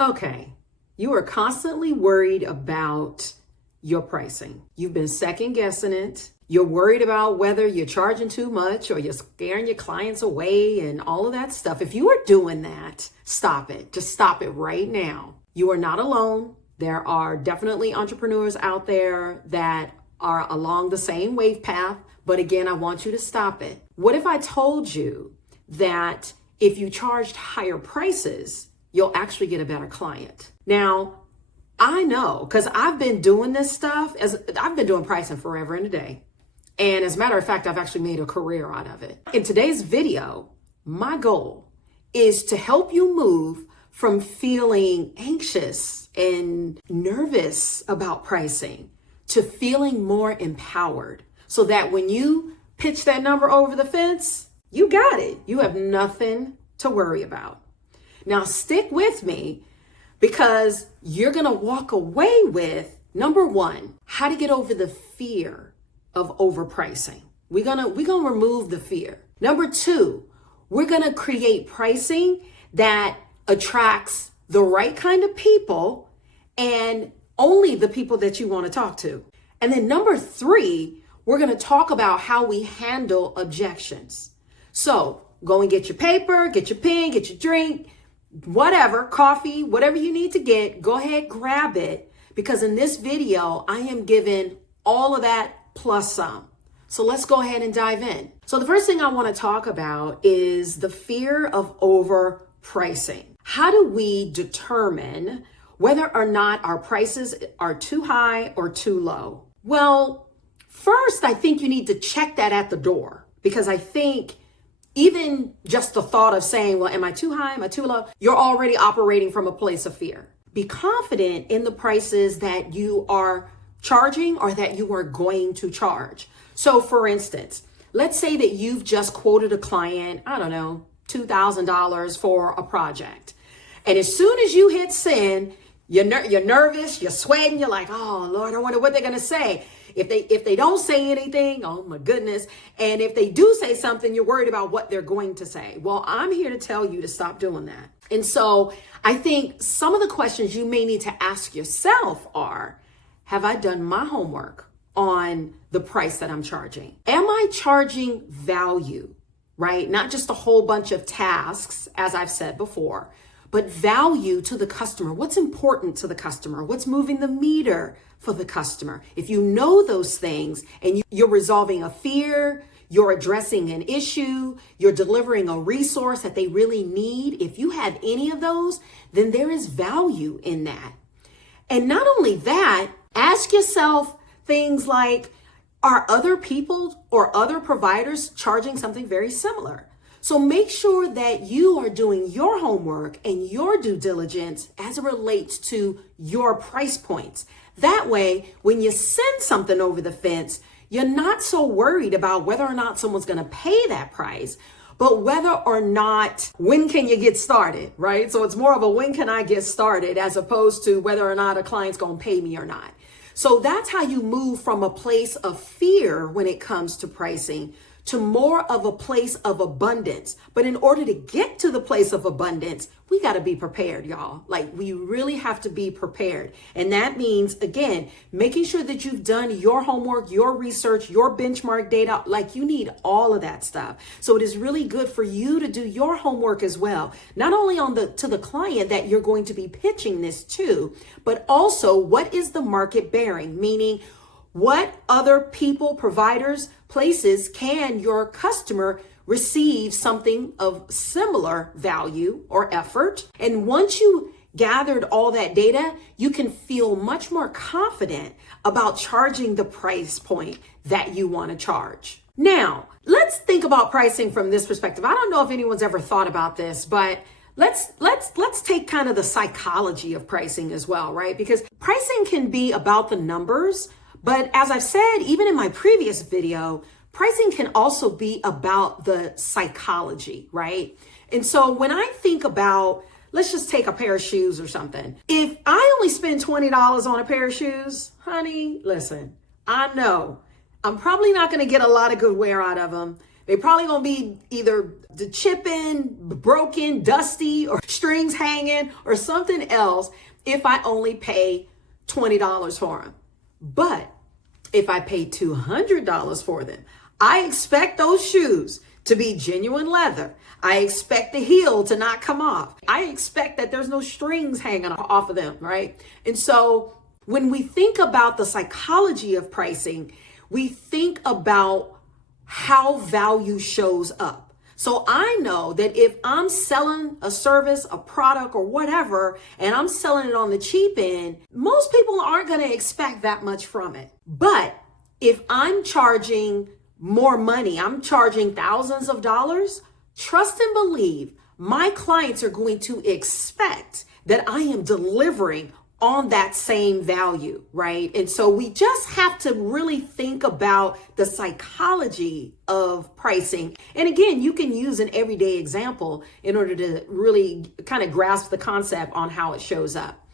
Okay, you are constantly worried about your pricing. You've been second guessing it. You're worried about whether you're charging too much or you're scaring your clients away and all of that stuff. If you are doing that, stop it. Just stop it right now. You are not alone. There are definitely entrepreneurs out there that are along the same wave path. But again, I want you to stop it. What if I told you that if you charged higher prices, you'll actually get a better client? Now, I know, because I've been doing this stuff, I've been doing pricing forever and a day. And as a matter of fact, I've actually made a career out of it. In today's video, my goal is to help you move from feeling anxious and nervous about pricing to feeling more empowered, so that when you pitch that number over the fence, you got it. You have nothing to worry about. Now, stick with me, because you're going to walk away with, number one, how to get over the fear of overpricing. We're going to remove the fear. Number two, we're going to create pricing that attracts the right kind of people and only the people that you want to talk to. And then number three, we're going to talk about how we handle objections. So go and get your paper, get your pen, get your drink, whatever, coffee, whatever you need to get, go ahead, grab it, because in this video, I am giving all of that plus some. So let's go ahead and dive in. So the first thing I want to talk about is the fear of overpricing. How do we determine whether or not our prices are too high or too low? Well, first, I think you need to check that at the door, because I think even just the thought of saying, well, am I too high? Am I too low? You're already operating from a place of fear. Be confident in the prices that you are charging or that you are going to charge. So for instance, let's say that you've just quoted a client, I don't know, $2,000 for a project. And as soon as you hit send, you're nervous, you're sweating, you're like, oh Lord, I wonder what they're going to say. If they don't say anything, oh my goodness. And if they do say something, you're worried about what they're going to say. Well, I'm here to tell you to stop doing that. And so I think some of the questions you may need to ask yourself are, have I done my homework on the price that I'm charging? Am I charging value, right? Not just a whole bunch of tasks, as I've said before, but value to the customer. What's important to the customer? What's moving the meter for the customer? If you know those things and you're resolving a fear, you're addressing an issue, you're delivering a resource that they really need, if you have any of those, then there is value in that. And not only that, ask yourself things like, are other people or other providers charging something very similar? So make sure that you are doing your homework and your due diligence as it relates to your price points. That way, when you send something over the fence, you're not so worried about whether or not someone's going to pay that price, but whether or not, when can you get started, right? So it's more of a when can I get started as opposed to whether or not a client's going to pay me or not. So that's how you move from a place of fear when it comes to pricing to more of a place of abundance. But in order to get to the place of abundance, we got to be prepared, y'all. Like, we really have to be prepared. And that means, again, making sure that you've done your homework, your research, your benchmark data. Like, you need all of that stuff. So it is really good for you to do your homework as well. Not only to the client that you're going to be pitching this to, but also what is the market bearing? Meaning, what other people, providers, places can your customer receive something of similar value or effort? And once you gathered all that data, you can feel much more confident about charging the price point that you want to charge. Now, let's think about pricing from this perspective. I don't know if anyone's ever thought about this, but let's take kind of the psychology of pricing as well, right? Because pricing can be about the numbers, but as I've said, even in my previous video, pricing can also be about the psychology, right? And so when I think about, let's just take a pair of shoes or something. If I only spend $20 on a pair of shoes, honey, listen, I know I'm probably not going to get a lot of good wear out of them. They probably gonna be either the chipping, broken, dusty, or strings hanging, or something else if I only pay $20 for them. But if I pay $200 for them, I expect those shoes to be genuine leather. I expect the heel to not come off. I expect that there's no strings hanging off of them, right? And so when we think about the psychology of pricing, we think about how value shows up. So I know that if I'm selling a service, a product, or whatever, and I'm selling it on the cheap end, most people aren't going to expect that much from it. But if I'm charging more money, I'm charging thousands of dollars, trust and believe my clients are going to expect that I am delivering on that same value, right? And so we just have to really think about the psychology of pricing. And again, you can use an everyday example in order to really kind of grasp the concept on how it shows up.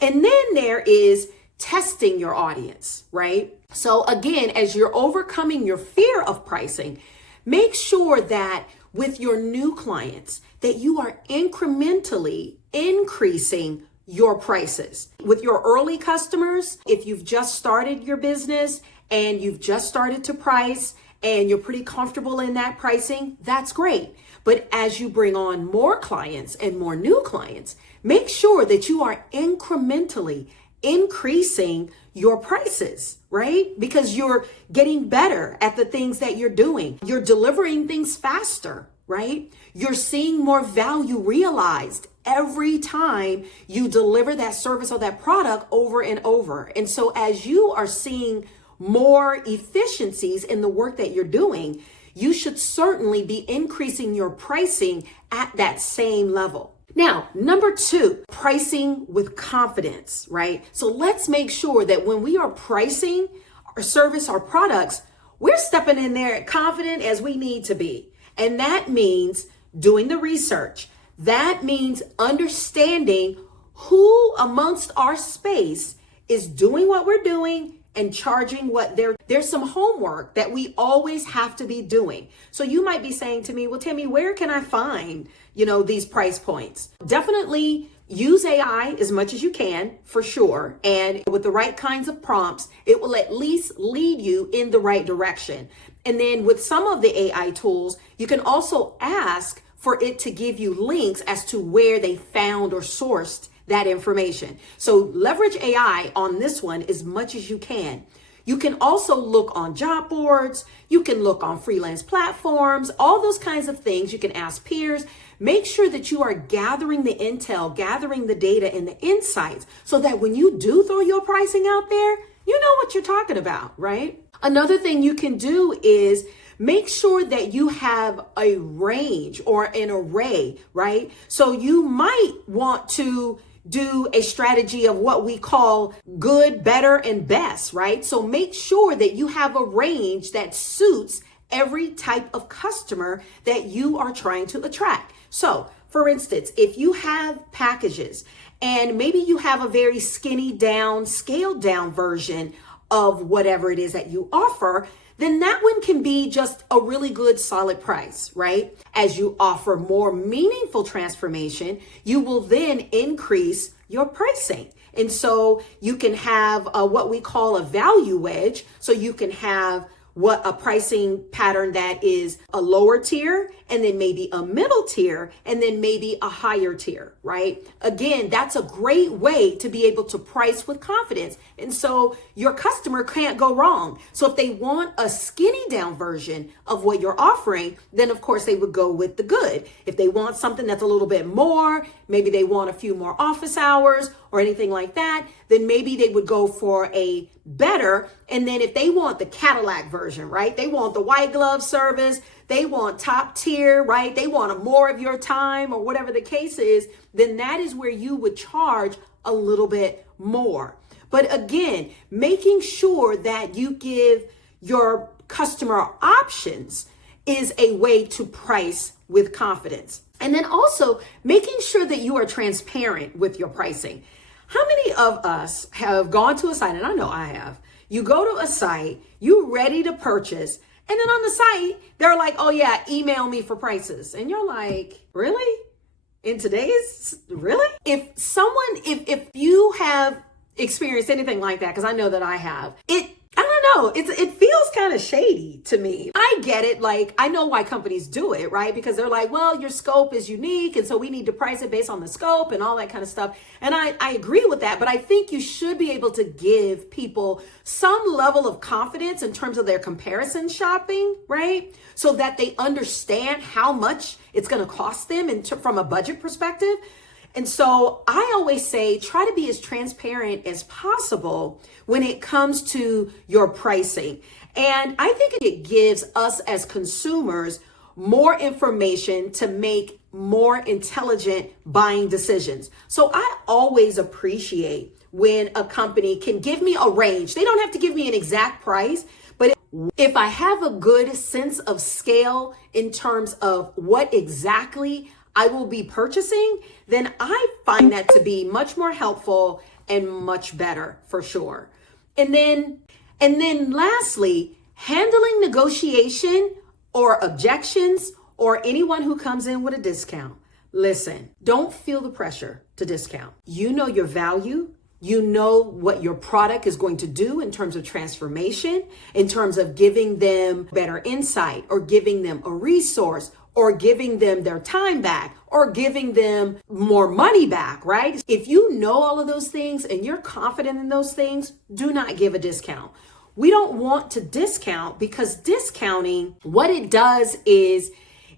And then there is testing your audience, right? So again, as you're overcoming your fear of pricing, make sure that with your new clients that you are incrementally increasing your prices. With your early customers, if you've just started your business and you've just started to price and you're pretty comfortable in that pricing, that's great. But as you bring on more clients and more new clients, make sure that you are incrementally increasing your prices, right? Because you're getting better at the things that you're doing. You're delivering things faster, right? You're seeing more value realized every time you deliver that service or that product over and over. And so as you are seeing more efficiencies in the work that you're doing, you should certainly be increasing your pricing at that same level. Now, number 2, pricing with confidence, right? So let's make sure that when we are pricing our service or products, we're stepping in there confident as we need to be. And that means doing the research. That means understanding who amongst our space is doing what we're doing and charging what there's some homework that we always have to be doing. So you might be saying to me, well, Tammy, where can I find, these price points? Definitely use AI as much as you can, for sure. And with the right kinds of prompts, it will at least lead you in the right direction. And then with some of the AI tools, you can also ask for it to give you links as to where they found or sourced that information. So leverage AI on this one as much as you can. You can also look on job boards. You can look on freelance platforms, all those kinds of things. You can ask peers. Make sure that you are gathering the intel, gathering the data and the insights so that when you do throw your pricing out there, you know what you're talking about, right? Another thing you can do is make sure that you have a range or an array, right? So you might want to do a strategy of what we call good, better, and best, right? So make sure that you have a range that suits every type of customer that you are trying to attract. So for instance, if you have packages and maybe you have a very skinny down, scaled down version of whatever it is that you offer, then that one can be just a really good solid price, right? As you offer more meaningful transformation, you will then increase your pricing. And so you can have what we call a value wedge. So you can have what a pricing pattern that is a lower tier, and then maybe a middle tier, and then maybe a higher tier, right? Again, that's a great way to be able to price with confidence. And so your customer can't go wrong. So if they want a skinny down version of what you're offering, then of course they would go with the good. If they want something that's a little bit more, maybe they want a few more office hours or anything like that, then maybe they would go for a better. And then if they want the Cadillac version, right? They want the white glove service, they want top tier, right? They want more of your time or whatever the case is, then that is where you would charge a little bit more. But again, making sure that you give your customer options is a way to price with confidence. And then also making sure that you are transparent with your pricing. How many of us have gone to a site, and I know I have, you go to a site, you're ready to purchase, And then on the site, they're like, oh yeah, email me for prices. And you're like, really? In today's, really? If you have experienced anything like that, because I know that I have, I don't know, it feels kind of shady to me. I get it. Like, I know why companies do it, right? Because they're like, well, your scope is unique, and so we need to price it based on the scope and all that kind of stuff. And I agree with that, but I think you should be able to give people some level of confidence in terms of their comparison shopping, right? So that they understand how much it's going to cost them from a budget perspective. And so I always say, try to be as transparent as possible when it comes to your pricing. And I think it gives us as consumers more information to make more intelligent buying decisions. So I always appreciate when a company can give me a range. They don't have to give me an exact price, but if I have a good sense of scale in terms of what exactly I will be purchasing, then I find that to be much more helpful and much better for sure. And then lastly, handling negotiation or objections or anyone who comes in with a discount. Listen, don't feel the pressure to discount. You know your value. You know what your product is going to do in terms of transformation, in terms of giving them better insight or giving them a resource or giving them their time back or giving them more money back, right? If you know all of those things and you're confident in those things, do not give a discount. We don't want to discount because discounting, what it does is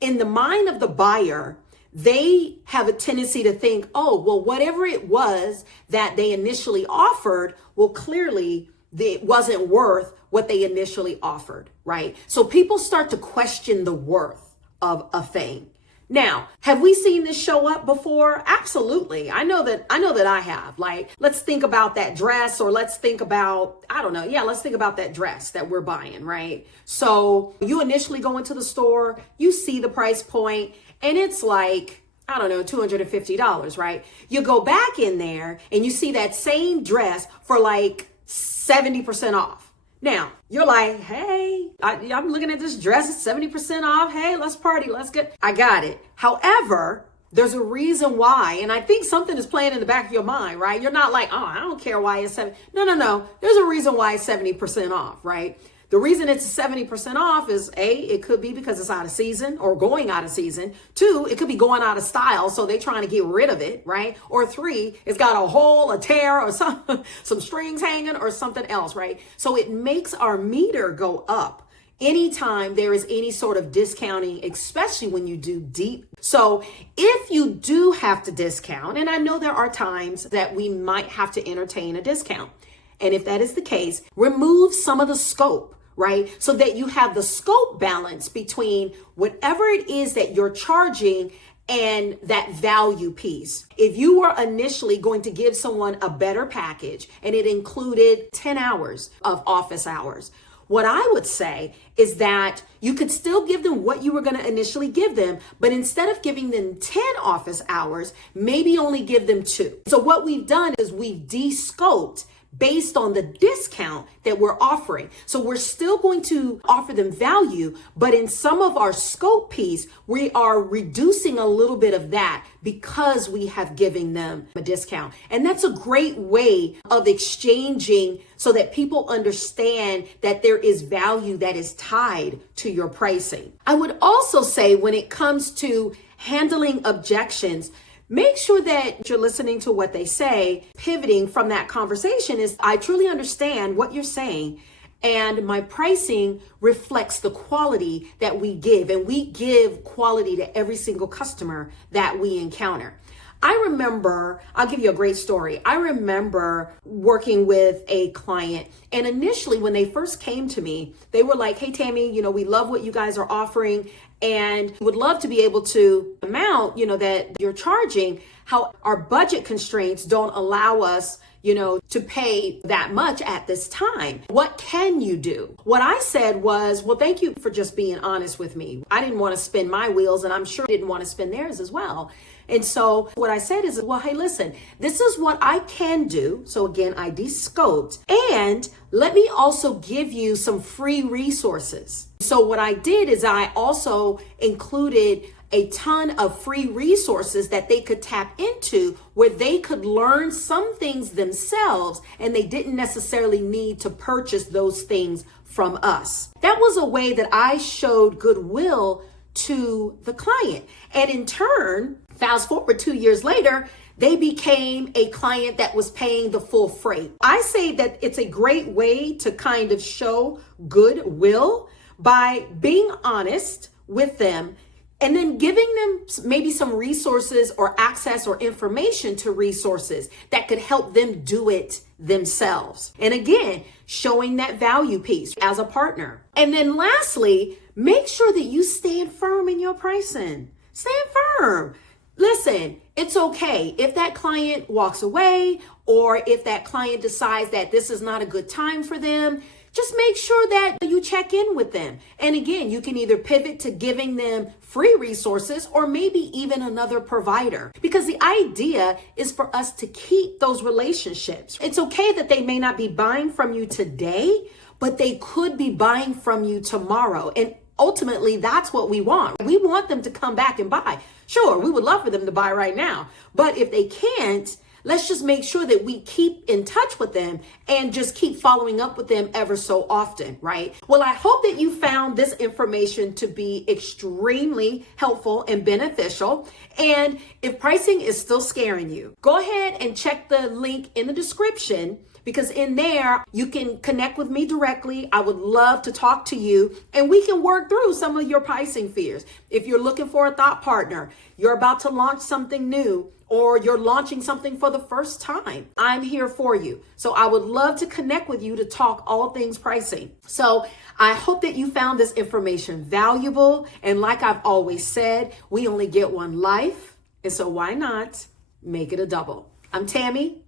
in the mind of the buyer, they have a tendency to think, oh, well, whatever it was that they initially offered, well, clearly it wasn't worth what they initially offered, right? So people start to question the worth of a thing. Now, have we seen this show up before? Absolutely. I know that I have. Like, let's think about that dress, or let's think about, I don't know. Yeah, let's think about that dress that we're buying, right? So you initially go into the store, you see the price point, and it's like, I don't know, $250, right? You go back in there and you see that same dress for like 70% off. Now, you're like, hey, I'm looking at this dress, it's 70% off. Hey, let's party, let's get, I got it. However, there's a reason why, and I think something is playing in the back of your mind, right? You're not like, oh, I don't care why it's 70. No. There's a reason why it's 70% off, right? The reason it's 70% off is A, it could be because it's out of season or going out of season. 2, it could be going out of style, so they're trying to get rid of it, right? Or 3, it's got a hole, a tear, or some strings hanging or something else, right? So it makes our meter go up anytime there is any sort of discounting, especially when you do deep. So if you do have to discount, and I know there are times that we might have to entertain a discount, and if that is the case, remove some of the scope, right? So that you have the scope balance between whatever it is that you're charging and that value piece. If you were initially going to give someone a better package and it included 10 hours of office hours, what I would say is that you could still give them what you were going to initially give them, but instead of giving them 10 office hours, maybe only give them 2. So what we've done is we've de-scoped based on the discount that we're offering. So we're still going to offer them value, but in some of our scope piece, we are reducing a little bit of that because we have given them a discount. And that's a great way of exchanging so that people understand that there is value that is tied to your pricing. I would also say when it comes to handling objections, make sure that you're listening to what they say. Pivoting from that conversation is, I truly understand what you're saying, and my pricing reflects the quality that we give, and we give quality to every single customer that we encounter. I remember, I'll give you a great story. I remember working with a client, and initially when they first came to me, they were like, hey, Tammy, we love what you guys are offering and would love to be able to amount, that you're charging. How our budget constraints don't allow us, to pay that much at this time. What can you do? What I said was, well, thank you for just being honest with me. I didn't want to spin my wheels, and I'm sure didn't want to spin theirs as well. And so what I said is, well, hey, listen, this is what I can do. So again, I de-scoped, and let me also give you some free resources So what I did is I also included a ton of free resources that they could tap into where they could learn some things themselves and they didn't necessarily need to purchase those things from us. That was a way that I showed goodwill to the client. And in turn, fast forward 2 years later, they became a client that was paying the full freight. I say that it's a great way to kind of show goodwill by being honest with them and then giving them maybe some resources or access or information to resources that could help them do it themselves. And again, showing that value piece as a partner. And then lastly, make sure that you stand firm in your pricing. Stand firm. Listen, it's okay if that client walks away or if that client decides that this is not a good time for them. Just make sure that you check in with them. And again, you can either pivot to giving them free resources or maybe even another provider, because the idea is for us to keep those relationships. It's okay that they may not be buying from you today, but they could be buying from you tomorrow. And ultimately, that's what we want. We want them to come back and buy. Sure, we would love for them to buy right now. But if they can't, let's just make sure that we keep in touch with them and just keep following up with them ever so often, right? Well, I hope that you found this information to be extremely helpful and beneficial. And if pricing is still scaring you, go ahead and check the link in the description, because in there you can connect with me directly. I would love to talk to you and we can work through some of your pricing fears. If you're looking for a thought partner, you're about to launch something new, or you're launching something for the first time, I'm here for you. So I would love to connect with you to talk all things pricing. So I hope that you found this information valuable. And like I've always said, we only get one life. And so why not make it a double? I'm Tammy.